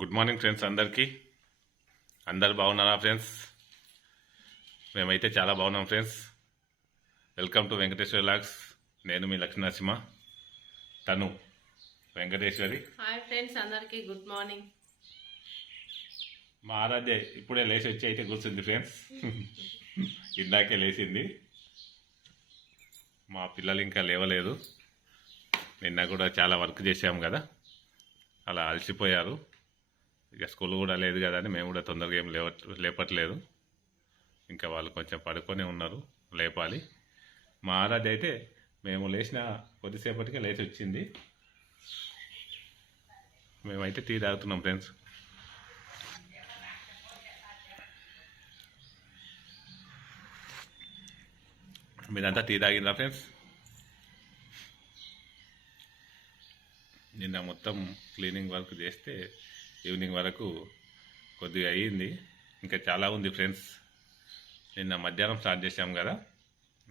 Good morning friends. అందరు బాగున్నారా friends? మేమైతే చాలా బాగున్నాం friends. Welcome to Venkateswari logs. నేను మీ లక్ష్మీ నరసింహ, తను వెంకటేశ్వరి. హాయ్ ఫ్రెండ్స్, అందరికీ గుడ్ మార్నింగ్. మా ఆరాధ్య ఇప్పుడే లేచి వచ్చి అయితే కూర్చుంది ఫ్రెండ్స్. ఇందాకే లేచింది. మా పిల్లలు ఇంకా లేవలేదు. నిన్న కూడా చాలా వర్క్ చేసాము కదా, అలా అలసిపోయారు. ఇక స్కూల్ కూడా లేదు కదా అని మేము కూడా తొందరగా ఏం లేపట్లేదు. ఇంకా వాళ్ళు కొంచెం పడుకొని ఉన్నారు, లేపాలి. మా ఆరాధ్య అయితే మేము లేచిన కొద్దిసేపటికే లేచి వచ్చింది. మేమైతే టీ తాగుతున్నాం ఫ్రెండ్స్. మీరంతా టీ తాగిందా ఫ్రెండ్స్? నిన్న మొత్తం క్లీనింగ్ వర్క్ చేస్తే ఈవినింగ్ వరకు కొద్దిగా అయ్యింది. ఇంకా చాలా ఉంది ఫ్రెండ్స్. నిన్న మధ్యాహ్నం స్టార్ట్ చేసాం కదా,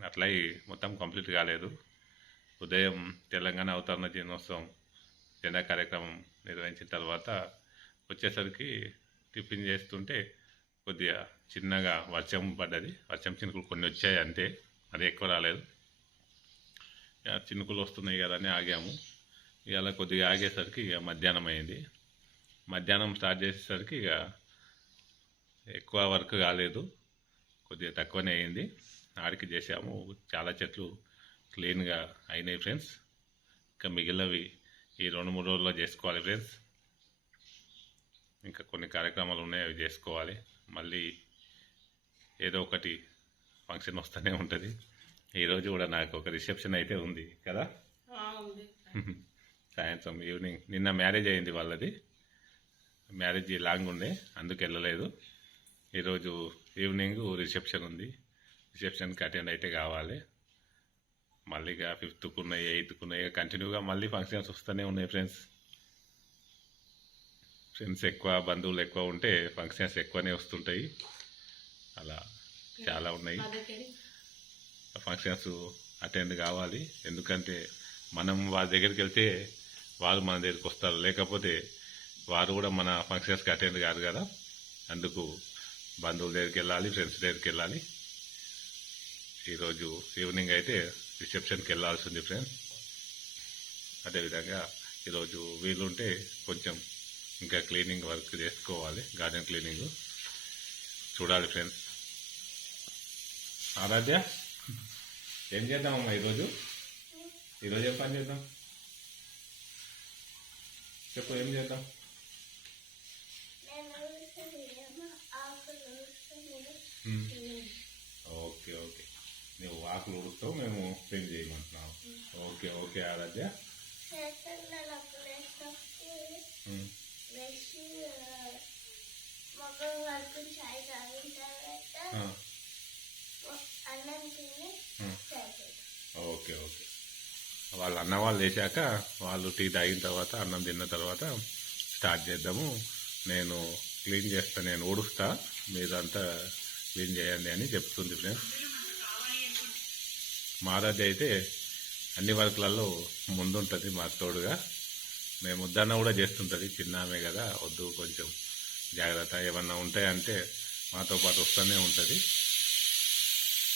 అట్లా మొత్తం కంప్లీట్ కాలేదు. ఉదయం తెలంగాణ అవతరణ దినోత్సవం జెండా కార్యక్రమం నిర్వహించిన తర్వాత వచ్చేసరికి టిఫిన్ చేస్తుంటే కొద్దిగా చిన్నగా వర్షం పడ్డది. వర్షం చినుకులు కొన్ని వచ్చాయి అంతే, అది ఎక్కువ రాలేదు. చినుకులు వస్తున్నాయి కదా అని ఆగాము. ఇవాళ కొద్దిగా ఆగేసరికి ఇక మధ్యాహ్నం అయింది. మధ్యాహ్నం స్టార్ట్ చేసేసరికి ఇక ఎక్కువ వర్క్ కాలేదు, కొద్దిగా తక్కువనే అయింది. ఆడికి చేసాము. చాలా చెట్లు క్లీన్గా అయినాయి ఫ్రెండ్స్. ఇంకా మిగిలినవి ఈ 2-3 రోజుల్లో చేసుకోవాలి ఫ్రెండ్స్. ఇంకా కొన్ని కార్యక్రమాలు ఉన్నాయి, అవి చేసుకోవాలి. మళ్ళీ ఏదో ఒకటి ఫంక్షన్ వస్తూనే ఉంటుంది. ఈరోజు కూడా నాకు ఒక రిసెప్షన్ అయితే ఉంది కదా, సాయంత్రం ఈవినింగ్. నిన్న మ్యారేజ్ అయింది వాళ్ళది. మ్యారేజ్ లాంగ్ ఉండే, అందుకు వెళ్ళలేదు. ఈరోజు ఈవినింగ్ రిసెప్షన్ ఉంది. రిసెప్షన్కి అటెండ్ అయితే కావాలి. మళ్ళీ 5th ఉన్నాయి, 8th ఉన్నాయి, కంటిన్యూగా మళ్ళీ ఫంక్షన్స్ వస్తూనే ఉన్నాయి ఫ్రెండ్స్. ఫ్రెండ్స్ ఎక్కువ, బంధువులు ఎక్కువ ఉంటే ఫంక్షన్స్ ఎక్కువనే వస్తుంటాయి. అలా చాలా ఉన్నాయి. ఫంక్షన్స్ అటెండ్ కావాలి. ఎందుకంటే మనం వాళ్ళ దగ్గరికి వెళ్తే వాళ్ళు మన దగ్గరికి వస్తారు, లేకపోతే వారు కూడా మన ఫంక్షన్స్కి అటెండ్ కాదు కదా. అందుకు బంధువుల దగ్గరికి వెళ్ళాలి, ఫ్రెండ్స్ దగ్గరికి వెళ్ళాలి. ఈరోజు ఈవినింగ్ అయితే రిసెప్షన్కి వెళ్ళాల్సి ఉంది ఫ్రెండ్స్. అదేవిధంగా ఈరోజు వీలుంటే కొంచెం ఇంకా క్లీనింగ్ వర్క్ చేసుకోవాలి, గార్డెన్ క్లీనింగ్ చూడాలి ఫ్రెండ్స్. ఆరాధ్య, ఏం చేద్దామమ్మా ఈరోజు? ఏం పని చేద్దాం చెప్పు, ఏం చేద్దాం? ఓకే ఓకే, నువ్వు ఆకులు ఉడుకుతావు, మేము క్లీన్ చేయమంటున్నావు. ఓకే ఓకే ఆరాధ్య. ఓకే ఓకే, వాళ్ళు అన్న వాళ్ళు వేసాక వాళ్ళు టీ తాగిన తర్వాత, అన్నం తిన్న తర్వాత స్టార్ట్ చేద్దాము. నేను క్లీన్ చేస్తా, నేను ఊడుస్తా, మీరంతా క్లీన్ చేయండి అని చెప్తుంది ఫ్రెండ్స్. మారాధ్య అయితే అన్ని వర్క్లలో ముందుంటుంది మాకు తోడుగా. మేము వద్దన్న కూడా చేస్తుంటుంది, చిన్న ఆమె కదా, వద్దు కొంచెం జాగ్రత్త, ఏమన్నా ఉంటాయంటే మాతో పాటు వస్తూనే ఉంటుంది,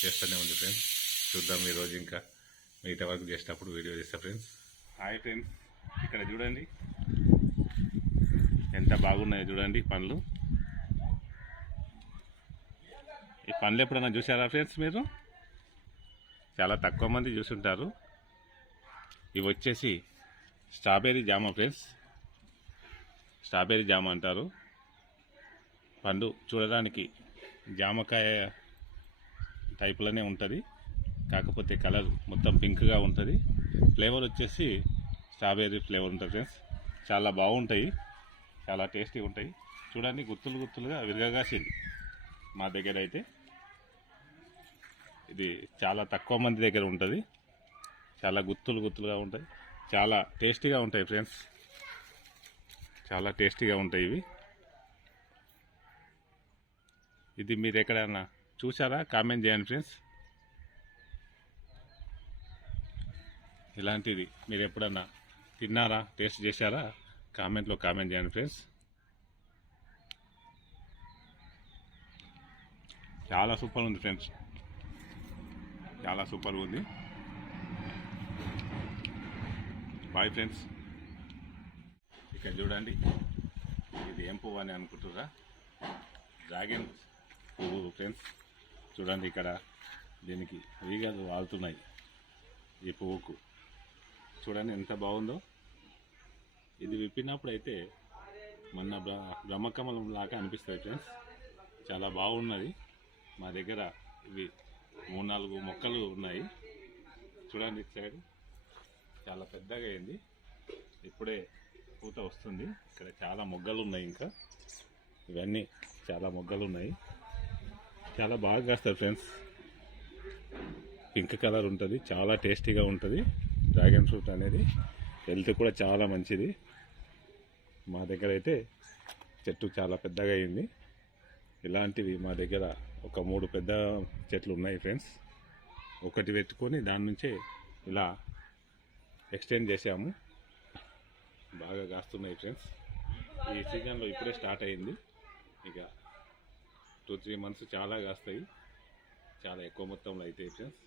చేస్తూనే ఉంది ఫ్రెండ్స్. చూద్దాం ఈరోజు ఇంకా మిగతా వర్క్ చేసేటప్పుడు వీడియో చేస్తా ఫ్రెండ్స్. హాయ్ ఫ్రెండ్స్, ఇక్కడ చూడండి ఎంత బాగున్నాయో చూడండి పండ్లు. ఈ పండ్లు ఎప్పుడైనా చూసారా ఫ్రెండ్స్ మీరు? చాలా తక్కువ మంది చూసుంటారు. ఇవి వచ్చేసి స్ట్రాబెర్రీ జామ ఫ్రెండ్స్. స్ట్రాబెర్రీ జామ అంటారు. పండు చూడడానికి జామకాయ టైపులోనే ఉంటుంది, కాకపోతే కలర్ మొత్తం పింక్గా ఉంటుంది. ఫ్లేవర్ వచ్చేసి స్ట్రాబెర్రీ ఫ్లేవర్ ఉంటుంది ఫ్రెండ్స్. చాలా బాగుంటాయి, చాలా టేస్టీగా ఉంటాయి. చూడండి గుత్తులు గుత్తులుగా విరగగాసింది. మా దగ్గర అయితే ఇది చాలా తక్కువ మంది దగ్గర ఉంటుంది. చాలా గుత్తులు గుత్తులుగా ఉంటాయి, చాలా టేస్టీగా ఉంటాయి ఫ్రెండ్స్. చాలా టేస్టీగా ఉంటాయి ఇవి. ఇది మీరు ఎక్కడైనా చూసారా? కామెంట్ చేయండి ఫ్రెండ్స్. ఇలాంటిది మీరు ఎప్పుడన్నా తిన్నారా, టేస్ట్ చేశారా? కామెంట్లో కామెంట్ చేయండి ఫ్రెండ్స్. చాలా సూపర్ ఉంది ఫ్రెండ్స్, చాలా సూపర్గా ఉంది. Bye friends. ఇక్కడ చూడండి, ఇది ఏం పువ్వు అని అనుకుంటుర్రా? డ్రాగన్ పువ్వు ఫ్రెండ్స్. చూడండి ఇక్కడ దీనికి ఈగలు వాళ్తున్నాయి ఈ పువ్వుకు. చూడండి ఎంత బాగుందో. ఇది విప్పినప్పుడు అయితే మన బ్రహ్మకమలం లాగా అనిపిస్తుంది ఫ్రెండ్స్. చాలా బాగున్నది. మా దగ్గర ఇవి 3-4 మొక్కలు ఉన్నాయి. చూడండి ఇటు సైడ్ చాలా పెద్దగా అయింది. ఇప్పుడే పూత వస్తుంది. ఇక్కడ చాలా మొగ్గలు ఉన్నాయి. ఇంకా ఇవన్నీ చాలా మొగ్గలు ఉన్నాయి. చాలా బాగా కాస్తారు ఫ్రెండ్స్. పింక్ కలర్ ఉంటుంది, చాలా టేస్టీగా ఉంటుంది. డ్రాగన్ ఫ్రూట్ అనేది హెల్త్ కూడా చాలా మంచిది. మా దగ్గర అయితే చెట్టు చాలా పెద్దగా అయింది. ఇలాంటివి మా దగ్గర ఒక 3 పెద్ద చెట్లు ఉన్నాయి ఫ్రెండ్స్. ఒకటి పెట్టుకొని దాని నుంచే ఇలా ఎక్స్టెండ్ చేసాము. బాగా కాస్తున్నాయి ఫ్రెండ్స్. ఈ సీజన్లో ఇప్పుడే స్టార్ట్ అయింది. ఇక 2-3 మంత్స్ చాలా కాస్తాయి. చాలా ఎక్కువ మొత్తంలో అవుతాయి ఫ్రెండ్స్.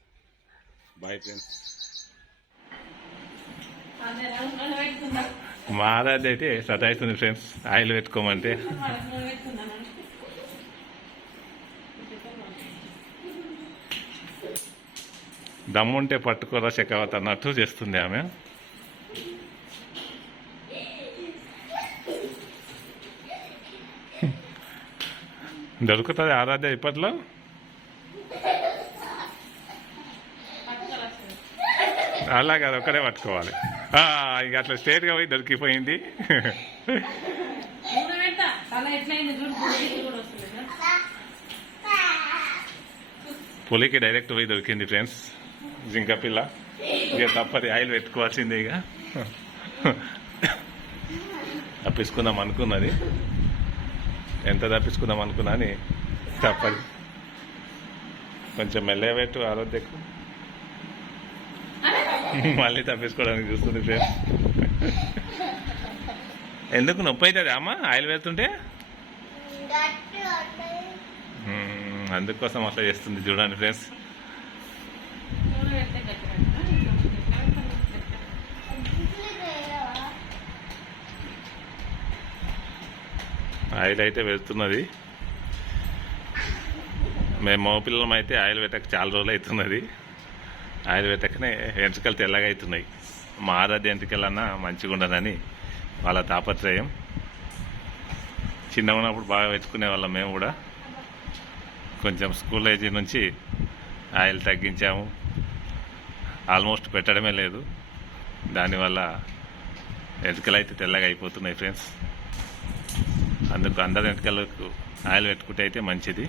Bye friends. మారాది అయితే సతాయిస్తుంది ఫ్రెండ్స్, ఆయిల్ పెట్టుకోమంటే. దమ్ముంటే పట్టుకోరా శకావత్ అన్నట్టు చేస్తుంది ఆమె. దొరుకుతుంది ఆరాధ్య ఇప్పట్లో. అలా కాదు, ఒక్కడే పట్టుకోవాలి. ఇక అట్లా స్ట్రేట్గా పోయి దొరికిపోయింది. పులికి డైరెక్ట్ పోయి దొరికింది ఫ్రెండ్స్ జింక పిల్ల. ఇక తప్పది, ఆయిల్ పెట్టుకోవాల్సిందే. ఇక తప్పించుకుందాం అనుకున్నది. ఎంత తప్పించుకుందాం అనుకున్నా అని తప్పది. కొంచెం మెల్లగా పెట్టు ఆరోగ్యకు. మళ్ళీ తప్పించుకోవడానికి చూస్తుంది ఫ్రెండ్స్. ఎందుకు నొప్పి అవుతుంది అమ్మ ఆయిల్ పెడుతుంటే? అందుకోసం అట్లా చేస్తుంది. చూడండి ఫ్రెండ్స్. ఆయిల్ అయితే వెళ్తున్నది. మేము మగపిల్లలం అయితే ఆయిల్ పెట్టక చాలా రోజులు అవుతున్నది. ఆయిల్ పెట్టకనే వెంట్రుకలు తెల్లగా అవుతున్నాయి. మా ఆరాధ్య వెంట్రుకలన్నా మంచిగా ఉండదని వాళ్ళ తాపత్రయం. చిన్నగా ఉన్నప్పుడు బాగా పెట్టుకునే వాళ్ళం మేము కూడా. కొంచెం స్కూల్ ఏజ్ నుంచి ఆయిల్ తగ్గించాము. ఆల్మోస్ట్ పెట్టడమే లేదు. దానివల్ల వెంట్రుకలు అయితే తెల్లగా అయిపోతున్నాయి ఫ్రెండ్స్. అందుకు అందరి వెంట్రుకలకు ఆయిల్ పెట్టుకుంటే అయితే మంచిది.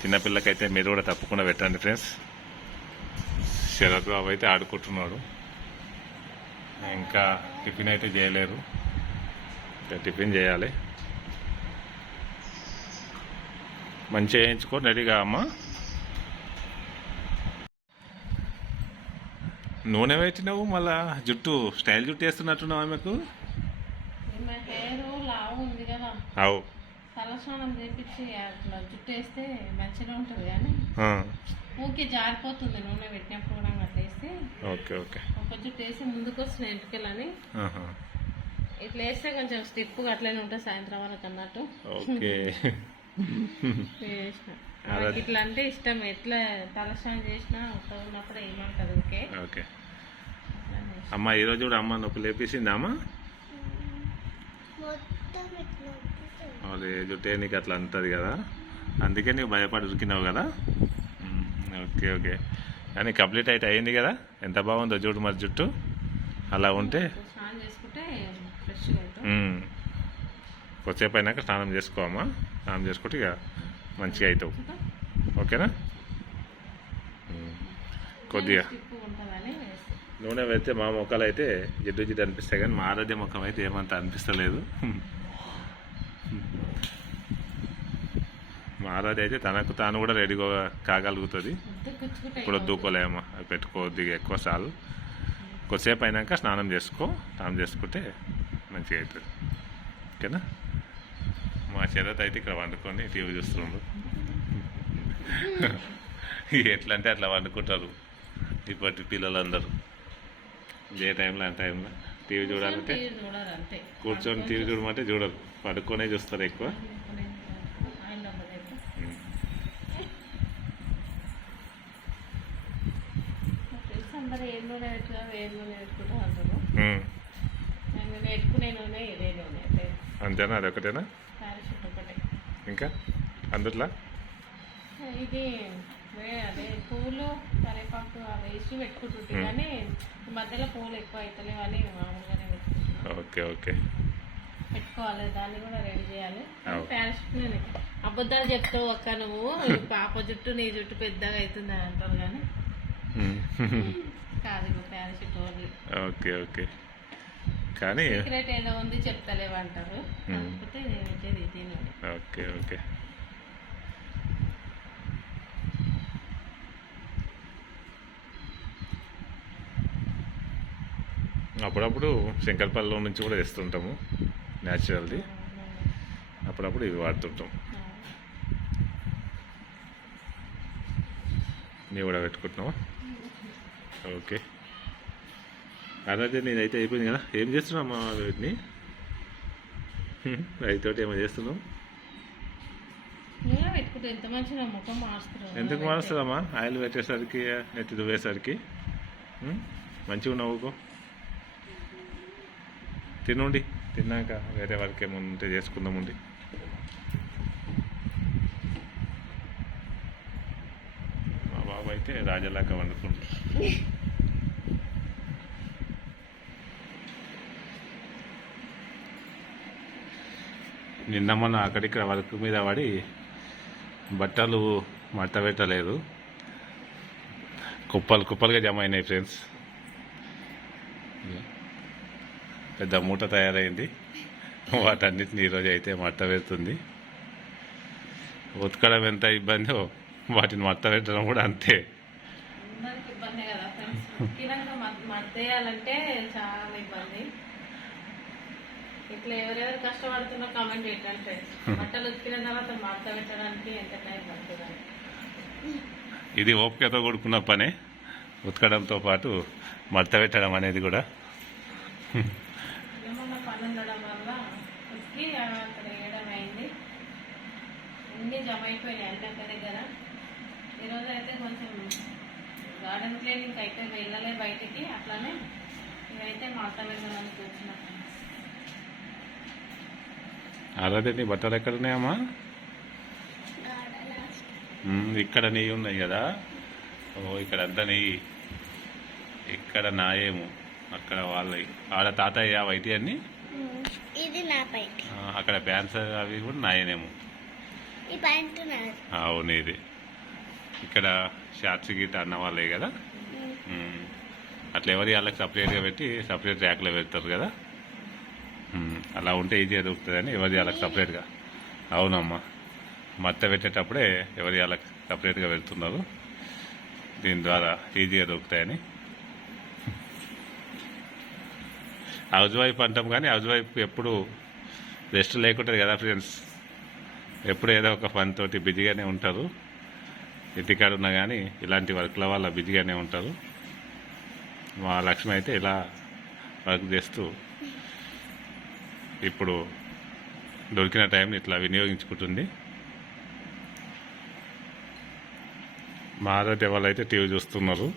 చిన్నపిల్లకైతే మీరు కూడా తప్పకుండా పెట్టండి ఫ్రెండ్స్. శరత్ బాబు అయితే ఆడుకుంటున్నాడు. ఇంకా టిఫిన్ అయితే చేయలేరు. ఇంకా టిఫిన్ చేయాలి. మంచిగా వేయించుకో రెడీగా అమ్మ. నూనె పెట్టినావు, మళ్ళా జుట్టు స్టైల్ జుట్టు వేస్తున్నట్టున్నావు ఆమెకు. అవు తలస్నానం చేపించి అట్లా జుట్టు వేస్తే మంచిగా ఉంటుంది కానీ ఊకే జారిపోతుంది. నూనె పెట్టినప్పుడు కూడా అట్లా వేస్తే ఓకే ఓకే ఒక జుట్టు వేసి ముందుకు వస్తున్నాయి ఎంటుకలని. ఇట్లా వేస్తే కొంచెం స్టిప్గా అట్లనే ఉంటుంది సాయంత్రం వరకు అన్నట్టు. ఓకే ఇట్లా అంటే ఇష్టం. ఎట్లా తలస్నానం చేసినా ఉన్నప్పుడు ఏమంటది ఓకే. ఓకే అమ్మ ఈరోజు కూడా అమ్మ నొప్పి లేపేసింది అమ్మ. అదే జుట్టే నీకు అట్లా అంటుంది కదా, అందుకే నీకు భయపడి ఉరికినావు కదా. ఓకే ఓకే కానీ కంప్లీట్ అయితే అయ్యింది కదా. ఎంత బాగుందో చూడు మరి జుట్టు. అలా ఉంటే కొద్దిసేపు అయినాక స్నానం చేసుకోమ్మా. స్నానం చేసుకుంటే ఇక మంచిగా అవుతావు. ఓకేనా. కొద్దిగా నూనె పెడితే మా మొక్కలు అయితే జిడ్డు జిడ్డు అనిపిస్తాయి కానీ మా ఆరోగ్య ముఖం అయితే ఏమంత అనిపిస్తలేదు. మా ఆరాధ్య అయితే తనకు తాను కూడా రెడీగా కాగలుగుతుంది. ఇప్పుడు దూకోలేమో అవి పెట్టుకోవద్దు ఎక్కువ సార్లు. కొద్దిసేపు అయినాక స్నానం చేసుకో. స్నానం చేసుకుంటే మంచిగా అవుతుంది. ఓకేనా. మా శరత్ అయితే ఇక్కడ వండుకొని టీవీ చూస్తున్నాడు. ఎట్లా అంటే అట్లా వండుకుంటారు ఇప్పటి పిల్లలందరూ. ఏ టైంలో ఆ టైంలో టీవీ చూడాలంటే టీవీ చూడరు అంతే. కూర్చొని టీవీ చూడమంటే చూడరు, పడుకొనే చూస్తారు ఎక్కువ. ఆయన నమ్మలేదు. ఫ్రెండ్స్ అందరూ ఏం నూనె పెట్టుగా వేడి నూనె పెట్టుకుంటా అంటారు. నేను పెట్టుకునే నూనె ఇదే నూనె లేదు. అంతేనా? అది ఒకటేనా? పారాషూట్ ఒకటే. ఇంకా అందుట్లో ఇది అదే పూలు కరేపాకు అవి వేసి పెట్టుకుంటుంటే కానీ ఈ మధ్యలో పూలు ఎక్కువ అవుతలేవు అని మామూలుగానే పెట్టుకుంటున్నాను. Okay okay. పెట్టుకోవాలి, దాన్ని కూడా రెడీ చేయాలి. పారాషూట్ అబద్ధాలు చెప్తావు అక్క నువ్వు, పాప జుట్టు నీ జుట్టు పెద్దగా అవుతుంది అని అంటారు కానీ కాదు పారాషూట్ ఓన్లీ. Okay okay. కానీ సీక్రెట్ ఏదో ఉంది చెప్తలేవు అంటారు, కాకపోతే నేను తినండి. Okay okay. అప్పుడప్పుడు శంకరపల్లిలో నుంచి కూడా తెస్తుంటాము న్యాచురల్ది, అప్పుడప్పుడు ఇవి వాడుతుంటాం. నీవు కూడా పెట్టుకుంటున్నావా? ఓకే. అలాగే నేనైతే అయిపోయింది కదా. ఏం చేస్తున్నావు వీటిని? రైతోటి ఏమో చేస్తున్నావు? పెట్టుకుంటే ఎంత మంచిగా ముఖం మారుస్తారు. ఎందుకు మారుస్తుందమ్మా? ఆయిల్ పెట్టేసరికి నెత్తి దువ్వేసరికి మంచిగా నవ్వుకో. తినండి, తిన్నాక వేరే వారికి ఏమన్నా ఉంటే చేసుకుందామండి. మా బాబు అయితే రాజలాగా వండుకుంటాడు. నిన్న మొన్న అక్కడిక్కడ వర్క్ మీద పడి బట్టలు మడత పెట్టలేదు, కుప్పలు కుప్పలుగా జమ అయినాయి ఫ్రెండ్స్. పెద్ద మూట తయారైంది, వాటన్నిటిని ఈరోజు అయితే మడత పెడుతుంది. ఉతకడం ఎంత ఇబ్బందో వాటిని మడత పెట్టడం కూడా అంతే. అందరికి ఇబ్బంది కదా ఫ్రెండ్స్, ఉతికినాక మడతేయాలంటే చాలా ఇబ్బంది. ఇట్లా ఎవరెవరు కష్టపడుతున్నా కామెంట్ పెట్టండి ఫ్రెండ్స్. బట్టలు ఉతికిన తర్వాత మడత పెట్టడానికి ఎంత టైం పడుతుందని. ఇది ఓపికతో కూడుకున్న పనే, ఉతకడంతో పాటు మడత పెట్టడం అనేది కూడా. ఏమన్నా పని ఉండడం వల్ల ఉతికి అక్కడ వేయడం అయింది. అన్నీ జమ అయిపోయినాయి అన్నీ ఒక దగ్గర. ఈరోజు అయితే కొంచెం గార్డెన్ క్లీనింగ్ అయితే వెళ్ళలే బయటికి, అట్లానే ఇవైతే మడత పెట్టడానికి వచ్చిన. అలాగే నీ బట్టలు ఎక్కడ ఉన్నాయమ్మా? ఇక్కడ నెయ్యి ఉన్నాయి కదా. ఓ ఇక్కడ అంతా నెయ్యి, ఇక్కడ నాయేమో, అక్కడ వాళ్ళవి. ఆడ తాతయ్య వైటి అన్ని, ఇది నా ప్యాంట్. అక్కడ ప్యాంట్స్ అవి కూడా నాయనేమో. ఈ ప్యాంట్ నాది. అవును ఇది. ఇక్కడ షార్ట్స్ గిట్ట అన్న వాళ్ళే కదా. అట్లా ఎవరి వాళ్ళకి సపరేట్గా పెట్టి సపరేట్ ర్యాక్లో పెడతారు కదా. అలా ఉంటే ఈజీగా దొరుకుతుందని ఎవరి వాళ్ళకి సపరేట్గా. అవునమ్మా, మడత పెట్టేటప్పుడే ఎవరి వాళ్ళకి సపరేట్గా పెడుతున్నారు, దీని ద్వారా ఈజీగా దొరుకుతాయని. హౌస్ వైఫ్ అంటాం కానీ హౌస్ వైఫ్ ఎప్పుడు రెస్ట్ లేకుంటుంది కదా ఫ్రెండ్స్. ఎప్పుడు ఏదో ఒక పని తోటి బిజీగానే ఉంటారు. ఇంటికాడ ఉన్నా కానీ ఇలాంటి వర్క్ల వల్ల బిజీగానే ఉంటారు. మా లక్ష్మి అయితే ఇలా వర్క్ చేస్తూ ఇప్పుడు దొరికిన టైంని ఇట్లా వినియోగించుకుంటుంది. మా ఆరాధ్య వాళ్ళు అయితే టీవీ చూస్తున్నారు.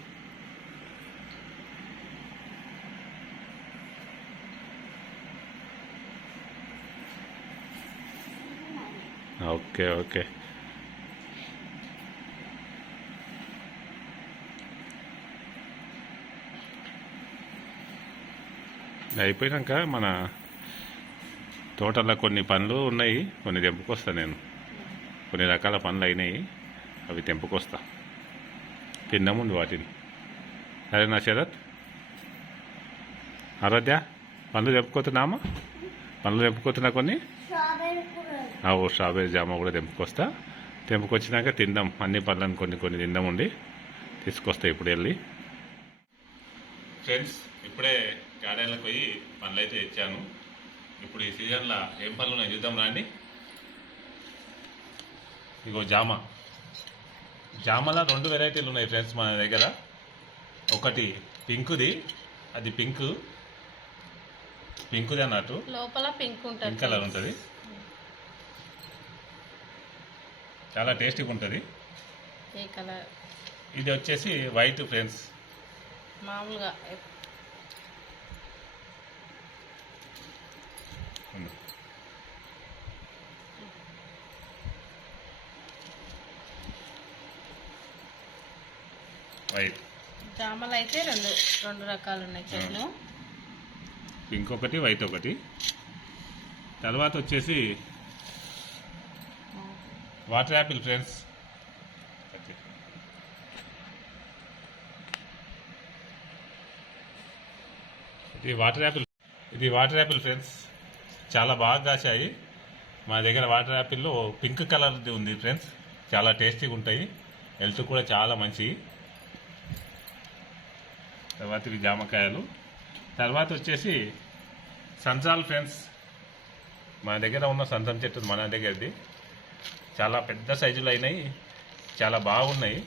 Okay okay. అయిపోయాక మన తోటలో కొన్ని పనులు ఉన్నాయి, కొన్ని తెంపుకొస్తా నేను. కొన్ని రకాల పనులు అయినాయి, అవి తెంపుకొస్తా. తిన్నాముందు వాటిని. సరేనా శరత్? ఆరాధ్య పనులు తెంపుకోతున్నామా? పనులు తెంపుకోతున్నా కొన్ని. స్ట్రాబెర్రీ జామ కూడా తెంపుకొస్తా. తెంపుకొచ్చినాక తిందాం. అన్ని పనులను కొన్ని కొన్ని తిందామండి. తీసుకొస్తా ఇప్పుడు వెళ్ళి. ఫ్రెండ్స్, ఇప్పుడే గార్డెన్లకు పోయి పనులు అయితే ఇచ్చాను. ఇప్పుడు ఈ సీజన్లో ఏం పనులు ఉన్నాయి చూద్దాం రండి. ఇగో జామ జామల 2 వెరైటీలు ఉన్నాయి ఫ్రెండ్స్ మన దగ్గర. ఒకటి పింక్ది, అది పింక్ది అన్నట్టు, లోపల పింక్ ఉంటుంది, పింక్ కలర్ ఉంటుంది, చాలా టేస్టీగా ఉంటుంది. ఏ కలర్? ఇది వచ్చేసి వైట్ ఫ్రెండ్స్. మామూలుగా వైట్ జామలు అయితే రెండు రకాలు ఉన్నాయి చెట్లు. పింక్ ఒకటి, వైట్ ఒకటి. తర్వాత వచ్చేసి వాటర్ యాపిల్ ఫ్రెండ్స్. ఇది వాటర్ యాపిల్ ఫ్రెండ్స్. చాలా బాగా కాశాయి మా దగ్గర. వాటర్ యాపిల్లో పింక్ కలర్ది ఉంది ఫ్రెండ్స్, చాలా టేస్టీగా ఉంటాయి, హెల్త్ కూడా చాలా మంచివి. తర్వాత ఇవి జామకాయలు. తర్వాత వచ్చేసి సంత్రాలు ఫ్రెండ్స్. మన దగ్గర ఉన్న సంత్రం చెట్టు మన దగ్గరది, చాలా పెద్ద సైజులో అయినాయి, చాలా బాగున్నాయి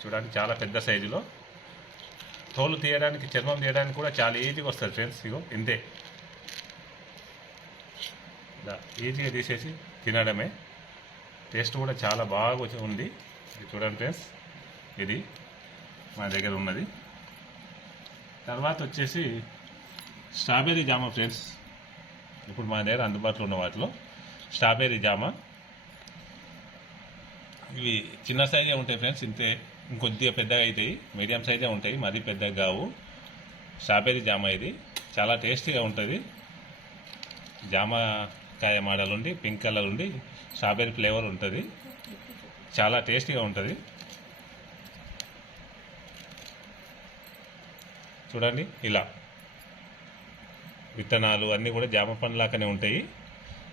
చూడండి, చాలా పెద్ద సైజులో. తోలు తీయడానికి, చర్మం తీయడానికి కూడా చాలా ఈజీగా వస్తుంది ఫ్రెండ్స్. ఇగో ఇంతే, ఇలా ఈజీగా తీసేసి తినడమే. టేస్ట్ కూడా చాలా బాగా ఉంది. ఇది చూడండి ఫ్రెండ్స్, ఇది మన దగ్గర ఉన్నది. తర్వాత వచ్చేసి స్ట్రాబెర్రీ జామ ఫ్రెండ్స్. ఇప్పుడు మన దగ్గర అందుబాటులో ఉన్న వాటిలో స్ట్రాబెర్రీ జామ. ఇవి చిన్న సైజే ఉంటాయి ఫ్రెండ్స్, ఇంతే. ఇంకొద్దిగా పెద్దగా అవుతాయి, మీడియం సైజే ఉంటాయి, మరీ పెద్దగా కావు. స్ట్రాబెర్రీ జామ ఇది చాలా టేస్టీగా ఉంటుంది. జామకాయ మోడల్ ఉండి, పింక్ కలర్ ఉండి, స్ట్రాబెర్రీ ఫ్లేవర్ ఉంటుంది, చాలా టేస్టీగా ఉంటుంది. చూడండి, ఇలా విత్తనాలు అన్నీ కూడా జామ పండ్లాగానే ఉంటాయి.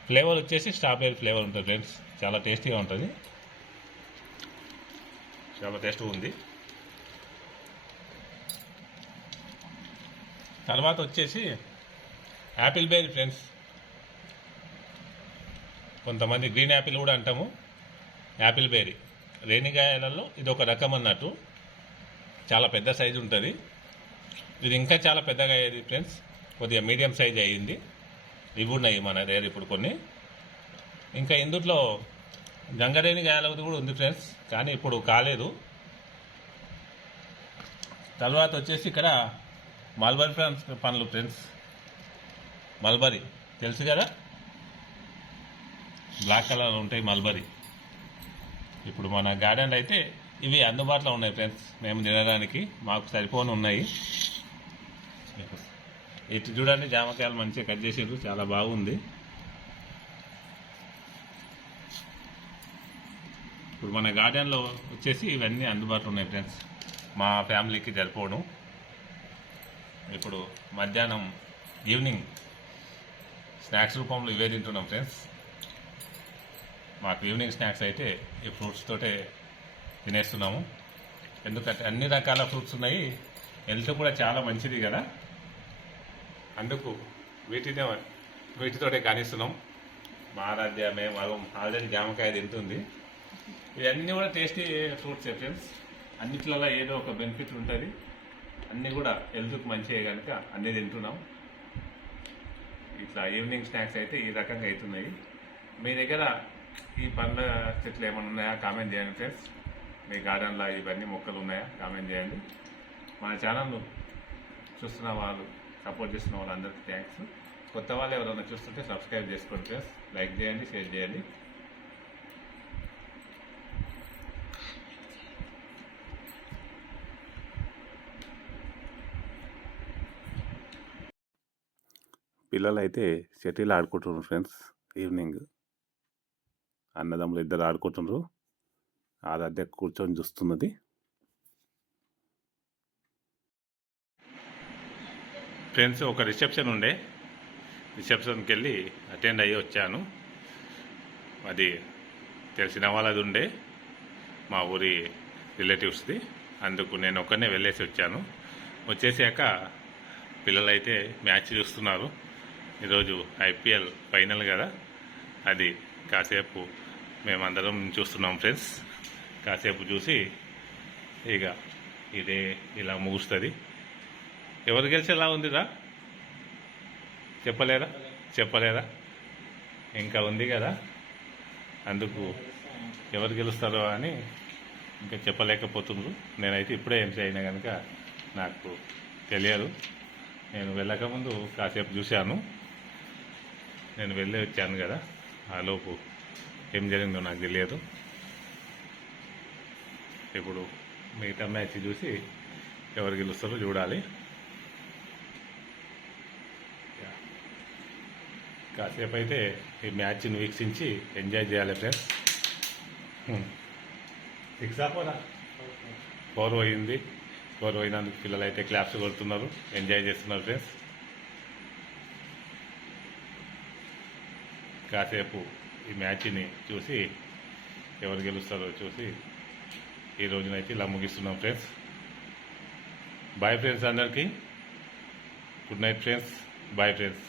ఫ్లేవర్ వచ్చేసి స్ట్రాబెర్రీ ఫ్లేవర్ ఉంటుంది ఫ్రెండ్స్, చాలా టేస్టీగా ఉంటుంది, చాలా టేస్ట్గా ఉంది. తర్వాత వచ్చేసి యాపిల్ బేరీ ఫ్రెండ్స్. కొంతమంది గ్రీన్ యాపిల్ కూడా అంటాము, యాపిల్ బేరీ. రేణిగాయలలో ఇది ఒక రకం అన్నట్టు, చాలా పెద్ద సైజు ఉంటుంది. ఇది ఇంకా చాలా పెద్దగా అయ్యేది ఫ్రెండ్స్, కొద్దిగా మీడియం సైజ్ అయ్యింది. ఇవి ఉన్నాయి మన దగ్గర ఇప్పుడు కొన్ని. ఇంకా ఇందులో గంగరేణి గాయలది కూడా ఉంది ఫ్రెండ్స్, కానీ ఇప్పుడు కాలేదు. తర్వాత వచ్చేసి ఇక్కడ మల్బరీ పండ్లు ఫ్రెండ్స్. మల్బరీ తెలుసు కదా, బ్లాక్ కలర్ ఉంటాయి మల్బరీ. ఇప్పుడు మన గార్డెన్లో అయితే ఇవి అందుబాటులో ఉన్నాయి ఫ్రెండ్స్, మేము తినడానికి మాకు సరిపోని ఉన్నాయి. ఇటు చూడండి, జామకాయలు మంచిగా కట్ చేసారు, చాలా బాగుంది. ఇప్పుడు మన గార్డెన్లో వచ్చేసి ఇవన్నీ అందుబాటులో ఉన్నాయి ఫ్రెండ్స్, మా ఫ్యామిలీకి సరిపోవడం. ఇప్పుడు మధ్యాహ్నం ఈవినింగ్ స్నాక్స్ రూపంలో ఇవే తింటున్నాం ఫ్రెండ్స్. మాకు ఈవినింగ్ స్నాక్స్ అయితే ఈ ఫ్రూట్స్ తోటే తినేస్తున్నాము, ఎందుకంటే అన్ని రకాల ఫ్రూట్స్ ఉన్నాయి, హెల్త్ కూడా చాలా మంచిది కదా, అందుకు వీటితోటే కానిస్తున్నాం. మా ఆరాధ్య మేము ఆల్రెడీ జామకాయ తింటుంది. ఇవన్నీ కూడా టేస్టీ ఫ్రూట్స్ ఫ్రెండ్స్, అన్నిట్లలో ఏదో ఒక బెనిఫిట్ ఉంటుంది, అన్నీ కూడా హెల్త్కి మంచిగా కనుక అన్నీ తింటున్నాం. ఇట్లా ఈవినింగ్ స్నాక్స్ అయితే ఈ రకంగా అవుతున్నాయి. మీ దగ్గర ఈ పండ్ల చెట్లు ఏమైనా ఉన్నాయా కామెంట్ చేయండి ఫ్రెండ్స్. మీ గార్డెన్లో ఇవన్నీ మొక్కలు ఉన్నాయా కామెంట్ చేయండి. మన ఛానల్ చూస్తున్న వాళ్ళు, సపోర్ట్ చేస్తున్న వాళ్ళందరికీ థ్యాంక్స్. కొత్త వాళ్ళు ఎవరైనా చూస్తుంటే సబ్స్క్రైబ్ చేసుకోండి ఫ్రెండ్స్, లైక్ చేయండి, షేర్ చేయండి. పిల్లలు అయితే షటిల్ ఆడుకుంటున్నారు ఫ్రెండ్స్. ఈవినింగ్ అన్నదమ్ములు ఇద్దరు ఆడుకుంటున్నారు, ఆరాధ్య కూర్చొని చూస్తున్నది. ఫ్రెండ్స్, ఒక రిసెప్షన్ ఉండే, రిసెప్షన్కి వెళ్ళి అటెండ్ అయ్యి వచ్చాను. అది తెలిసిన వాళ్ళది ఉండే, మా ఊరి రిలేటివ్స్ది, అందుకు నేను ఒక్కనే వెళ్ళేసి వచ్చాను. వచ్చేసాక పిల్లలైతే మ్యాచ్ చూస్తున్నారు. ఈరోజు ఐపీఎల్ ఫైనల్ కదా, అది కాసేపు మేమందరం చూస్తున్నాం ఫ్రెండ్స్. కాసేపు చూసి ఇక ఇదే ఇలా ముగుస్తుంది. ఎవరు గెలిచేలా ఉందిరా? చెప్పలేదా? ఇంకా ఉంది కదా, అందుకు ఎవరు గెలుస్తారో అని ఇంకా చెప్పలేకపోతున్నారు. నేనైతే ఇప్పుడే ఎంట్రీ అయినా కనుక నాకు తెలియదు. నేను వెళ్ళకముందు కాసేపు చూశాను. నేను వెళ్ళి వచ్చాను కదా, ఆలోపు ఏం జరిగిందో నాకు తెలియదు. ఇప్పుడు మిగతా మ్యాచ్ చూసి ఎవరు గెలుస్తారో చూడాలి. కాసేపు అయితే ఈ మ్యాచ్ని వీక్షించి ఎంజాయ్ చేయాలి ఫ్రెండ్స్. 6 పోరా 4 పోయింది. 4 పోయినందుకు పిల్లలు అయితే క్లాప్స్ కొడుతున్నారు, ఎంజాయ్ చేస్తున్నారు ఫ్రెండ్స్. కాసేపు ఈ మ్యాచ్ని చూసి ఎవరు గెలుస్తారో చూసి ఈ రోజునైతే ఇలా ముగిస్తున్నాం ఫ్రెండ్స్. బాయ్ ఫ్రెండ్స్, అందరికీ good night friends. Bye friends.